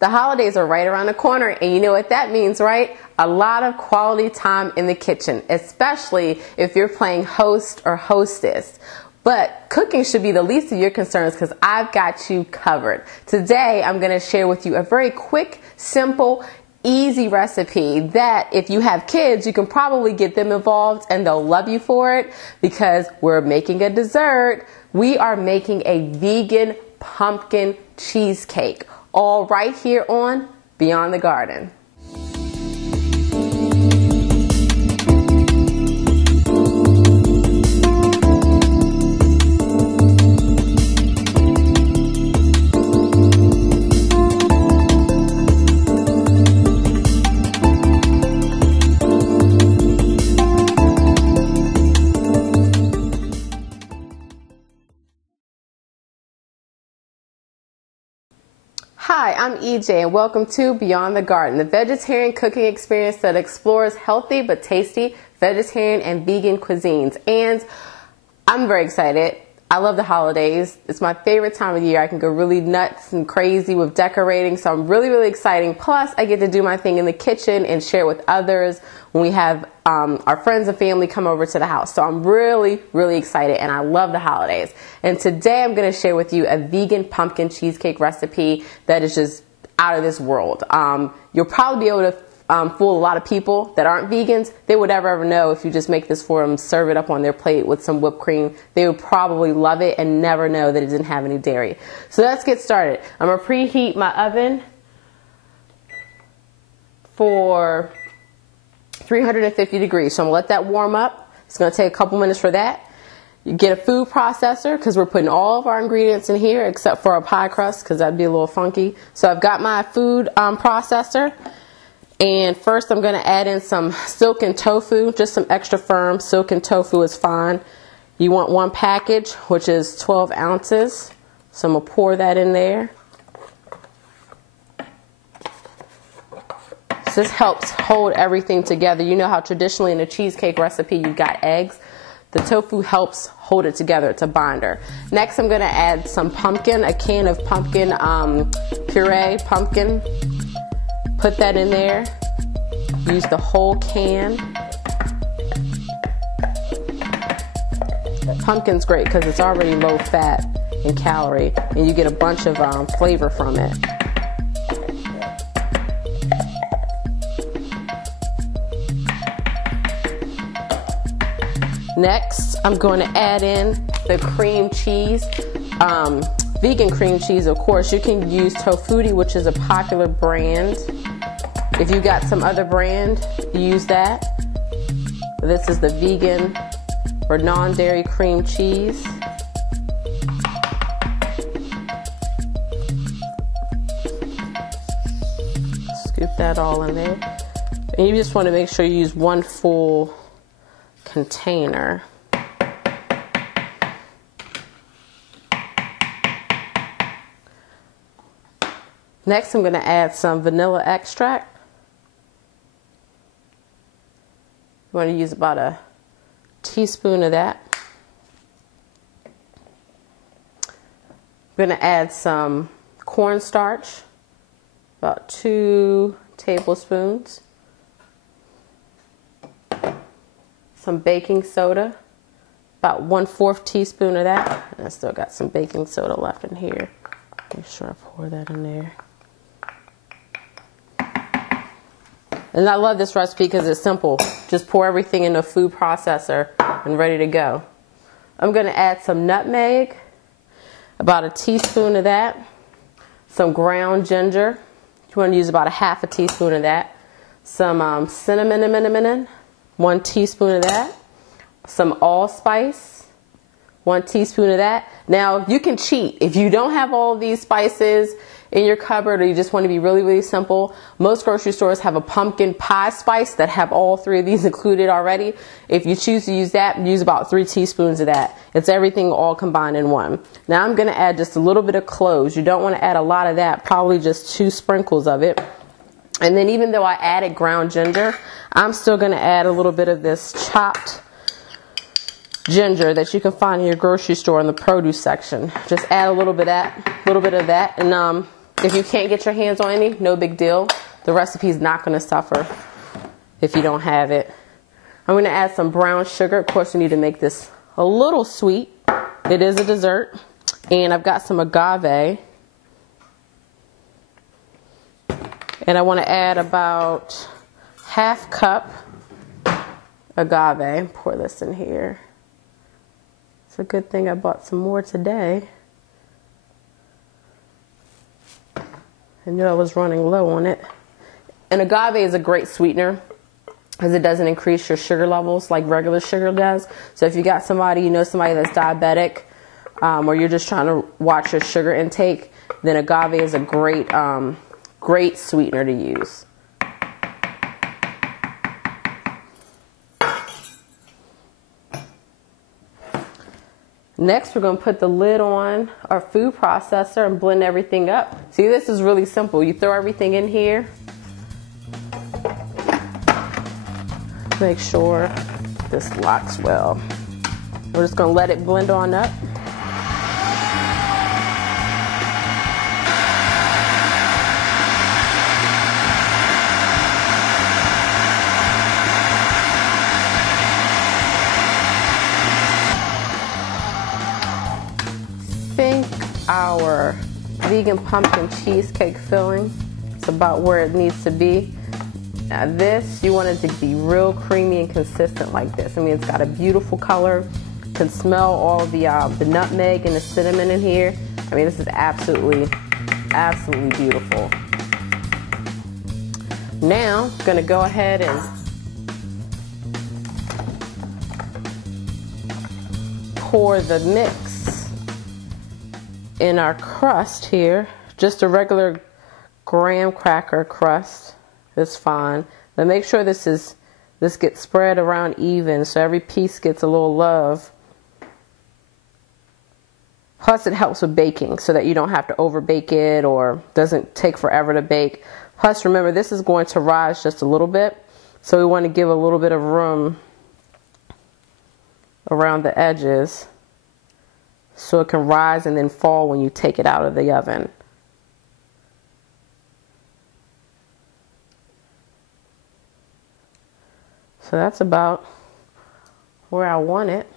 The holidays are right around the corner, and you know what that means, right? A lot of quality time in the kitchen, especially if you're playing host or hostess. But cooking should be the least of your concerns because I've got you covered. Today, I'm going to share with you a very quick, simple, easy recipe that if you have kids, you can probably get them involved and they'll love you for it because we're making a dessert. We are making a vegan pumpkin cheesecake, all right here on Beyond the Garden. Hi, I'm EJ and welcome to Beyond the Garden, the vegetarian cooking experience that explores healthy but tasty vegetarian and vegan cuisines. And I'm very excited. I love the holidays. It's my favorite time of year. I can go really nuts and crazy with decorating, so I'm really excited. Plus, I get to do my thing in the kitchen and share with others when we have our friends and family come over to the house. So I'm really excited, and I love the holidays. And today I'm going to share with you a vegan pumpkin cheesecake recipe that is just out of this world. You'll probably be able to fool a lot of people that aren't vegans. They would never ever know if you just make this for them, serve it up on their plate with some whipped cream. They would probably love it and never know that it didn't have any dairy. So let's get started. I'm going to preheat my oven for 350 degrees. So I'm going to let that warm up. It's going to take a couple minutes for that. You get a food processor because we're putting all of our ingredients in here except for our pie crust because that'd be a little funky. So I've got my food processor. And first I'm going to add in some silken tofu, just some extra firm. Silken tofu is fine. You want one package, which is 12 ounces. So I'm going to pour that in there. So this helps hold everything together. You know how traditionally in a cheesecake recipe you've got eggs. The tofu helps hold it together. It's a binder. Next I'm going to add some pumpkin, a can of pumpkin puree, pumpkin. Put that in there. Use the whole can. Pumpkin's great because it's already low fat and calorie, and you get a bunch of flavor from it. Next, I'm going to add in the cream cheese. Vegan cream cheese, of course. You can use Tofutti, which is a popular brand. If you got some other brand, use that. This is the vegan or non-dairy cream cheese. Scoop that all in there. And you just want to make sure you use one full container. Next, I'm going to add some vanilla extract. You want to use about a teaspoon of that. I'm going to add some cornstarch, about 2 tablespoons. Some baking soda, about 1/4 teaspoon of that. And I still got some baking soda left in here. Make sure I pour that in there. And I love this recipe because it's simple. Just pour everything in a food processor and ready to go. I'm going to add some nutmeg, about a teaspoon of that. Some ground ginger. You want to use about a 1/2 teaspoon of that. Some cinnamon, 1 teaspoon of that. Some allspice, 1 teaspoon of that. Now you can cheat. If you don't have all of these spices in your cupboard or you just want to be really simple, most grocery stores have a pumpkin pie spice that have all 3 of these included already. If you choose to use that, use about 3 teaspoons of that. It's everything all combined in one. Now I'm going to add just a little bit of cloves. You don't want to add a lot of that, probably just 2 sprinkles of it. And then even though I added ground ginger, I'm still going to add a little bit of this chopped ginger that you can find in your grocery store in the produce section. Just add a little bit of that, and If you can't get your hands on any, no big deal. The recipe's not going to suffer if you don't have it. I'm going to add some brown sugar. Of course, we need to make this a little sweet. It is a dessert. And I've got some agave. And I want to add about half cup agave. Pour this in here. It's a good thing I bought some more today. I knew I was running low on it. And agave is a great sweetener because it doesn't increase your sugar levels like regular sugar does. So if you got somebody, you know, somebody that's diabetic, or you're just trying to watch your sugar intake, then agave is a great, great sweetener to use. Next, we're going to put the lid on our food processor and blend everything up. See, this is really simple. You throw everything in here. Make sure this locks well. We're just going to let it blend on up. Our vegan pumpkin cheesecake filling. It's about where it needs to be. Now this, you want it to be real creamy and consistent like this. I mean, it's got a beautiful color. You can smell all the nutmeg and the cinnamon in here. I mean, this is absolutely, absolutely beautiful. Now, I'm gonna go ahead and pour the mix in our crust here. Just a regular graham cracker crust is fine. Now make sure this gets spread around even so every piece gets a little love. Plus it helps with baking so that you don't have to over bake it or doesn't take forever to bake. Plus remember, this is going to rise just a little bit, so we want to give a little bit of room around the edges so it can rise and then fall when you take it out of the oven. So that's about where I want it.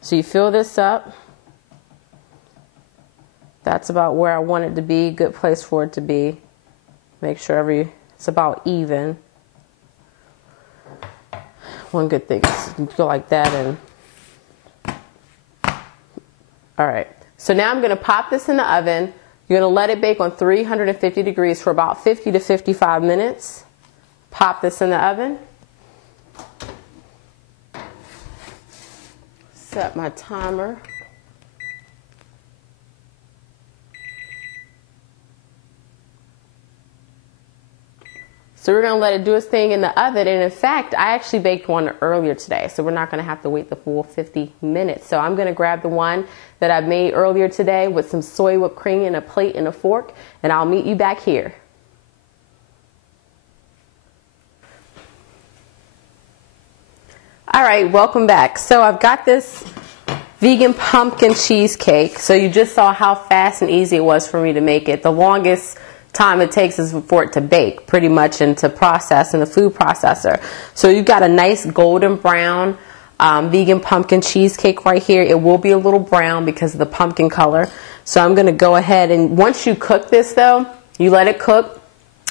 So you fill this up. That's about where I want it to be. Good place for it to be. Make sure it's about even. One good thing is you go like that and all right. So now I'm going to pop this in the oven. You're going to let it bake on 350 degrees for about 50 to 55 minutes. Pop this in the oven. Set my timer. So we're going to let it do its thing in the oven. And in fact, I actually baked one earlier today, so we're not going to have to wait the full 50 minutes. So I'm going to grab the one that I made earlier today with some soy whipped cream in a plate and a fork, and I'll meet you back here. All right, welcome back. So I've got this vegan pumpkin cheesecake. So you just saw how fast and easy it was for me to make it. The longest time it takes is for it to bake pretty much and to process in the food processor. So you've got a nice golden brown vegan pumpkin cheesecake right here. It will be a little brown because of the pumpkin color. So I'm going to go ahead and once you cook this though, you let it cook,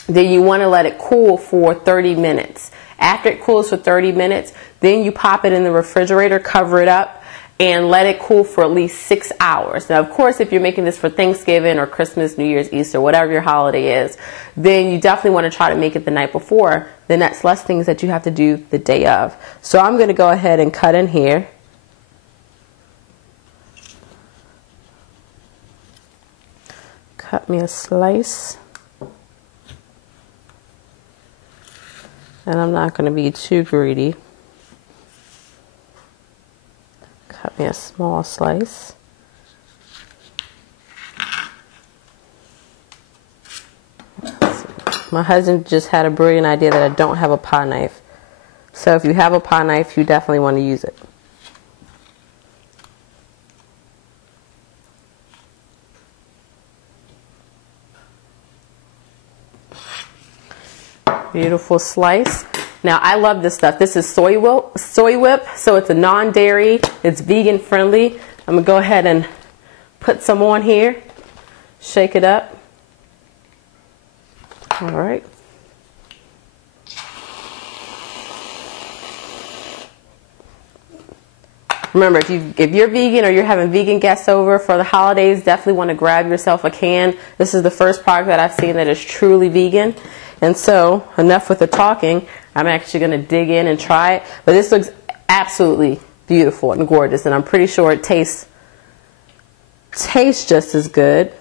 then you want to let it cool for 30 minutes. After it cools for 30 minutes, then you pop it in the refrigerator, cover it up, and let it cool for at least 6 hours. Now, of course, if you're making this for Thanksgiving or Christmas, New Year's, Easter, whatever your holiday is, then you definitely want to try to make it the night before. Then that's less things that you have to do the day of. So I'm going to go ahead and cut in here. Cut me a slice. And I'm not going to be too greedy. Cut me a small slice. My husband just had a brilliant idea that I don't have a pie knife. So if you have a pie knife, you definitely want to use it. Beautiful slice. Now I love this stuff. This is soy whip, so it's a non-dairy, it's vegan friendly. I'm gonna go ahead and put some on here, shake it up. All right. Remember, if you're vegan or you're having vegan guests over for the holidays, definitely want to grab yourself a can. This is the first product that I've seen that is truly vegan. And so, enough with the talking. I'm actually going to dig in and try it. But this looks absolutely beautiful and gorgeous, and I'm pretty sure it tastes just as good.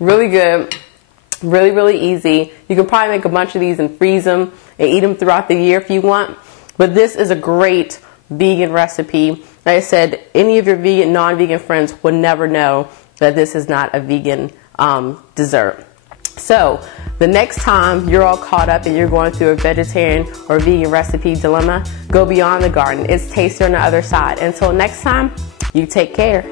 Really good. Really, really easy. You can probably make a bunch of these and freeze them and eat them throughout the year if you want. But this is a great vegan recipe. Like I said, any of your vegan, non-vegan friends would never know that this is not a vegan dessert. So the next time you're all caught up and you're going through a vegetarian or vegan recipe dilemma, go beyond the garden. It's tastier on the other side. Until next time, you take care.